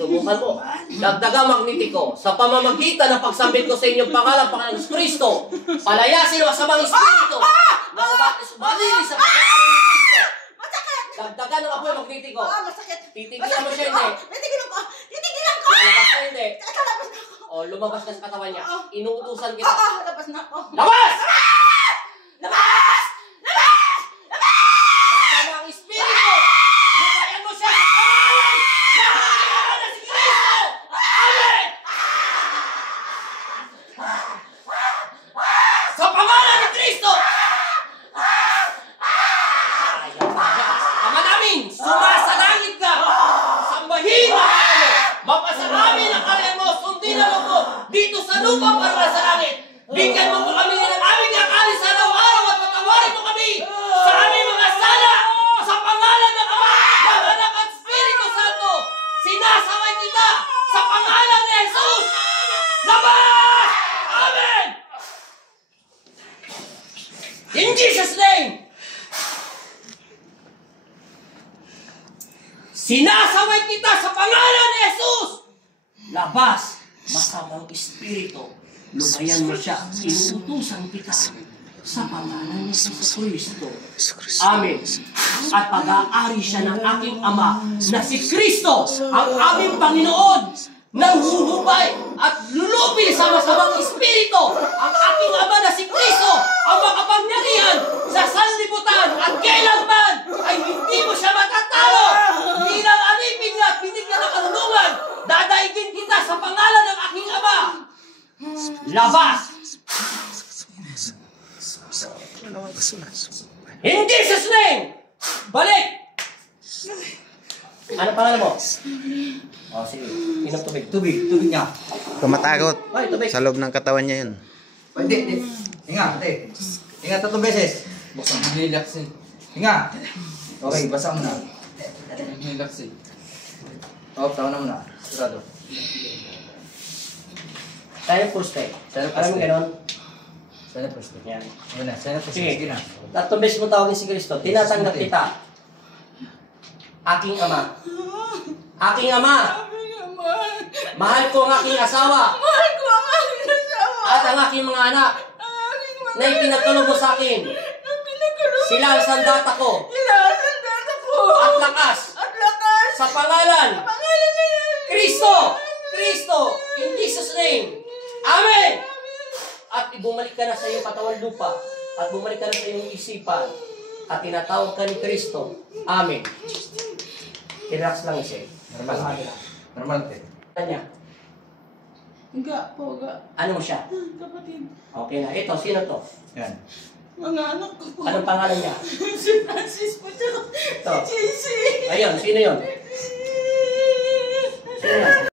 Subukan mo. Dagdagang magnetiko sa pamamagitan ng pagsambit ko sa inyong pangalan, Panginoong Kristo. Palayasin ang masamang espiritu na umalis sa pagkakaroon ni Kristo. Masakit! Dagdagan ng apoy magnetiko. Masakit! Titigilan mo siya, hindi. Titigilan ko! Titigilan ko! Lumabas ka, hindi. Labas na ako! O, lumabas ka sa katawan niya. Inuutusan kita. Labas na ako! Labas! Labas! Labas! Masamang espiritu! Lupayan mo siya sa pangalan! Nakakilala na si Kristo! Amen! Sa pangalan ni Kristo! Ama namin, sumasalangit ka! Sambahin ang kaya mo! Mapasarami ang kaya mo! Sundin ang mo dito sa lupa para sa langit! Bigyan mo po kami ng aming akali sa araw-araw at patawarin mo kami sa aming mga sala sa pangalan ng Ama, ng Anak at Espiritu Santo. Sinasaway kita sa pangalan ni Jesus. Labas! Amen! In Jesus' name! Sinasaway kita sa pangalan ni Jesus. Labas! Masamang espiritu. Lumayan mo siya. Inuutusan kita sa pangalan ni Jesus Kristo. Amen. At pag-aari siya ng aking Ama na si Kristo, ang aming Panginoon, nang hulubay at lulupil sa masamang espiritu. Ang aking Ama na si Kristo, ang makapangyarihan sa sanlibutan at kailanman ay hindi mo siya matatalo. Hindi lang alipin niya at binigyan ng karunungan. Dadaigin kita sa pangalan ng aking Ama. Labas! In Jesus' name! Balik! Ano pangalan mo? Oh, sige. Inom tubig. Tubig niya. Tumatakot. Ay, tubig. Sa loob ng katawan niya yun. Hindi. Hinga, ate. Hinga 3 beses. Buksan mo relax eh. Hinga. Okay, basa mo na. Relax eh. Tawa na muna. Sigurado. Tayo puste. Tayo Alam mo puste. ganon? Sana first. Yan. Ano na, sana first. Sige. Sige na. Tatlong beses mo tawagin si Kristo. Tinatanggap kita. Aking Ama. Aking Ama. Mahal ko ang aking asawa. Mahal ko ang aking asawa! At ang aking mga anak. Na ipinagkaloob mo sa akin. Sila ang sandata ko. Sinasandata ko! At lakas. At lakas! Sa pangalan. Pangalan na yan! Kristo. Kristo. In Jesus' name. Amen. At bumalik ka na sa iyong katawan lupa. At bumalik ka na sa iyong isipan. At tinatawag ka ni Kristo. Amen. Relax lang siya. Normal. Normal, ate. Kanya. Higa po, higa. Ano mo siya? Kapatid. Okay na. Ito, sino to? Yan. Mga anak ko po. Anong pangalan niya? Si Francis po, tsaka Ito. si JC. Ayun, sino yun? Sino yun?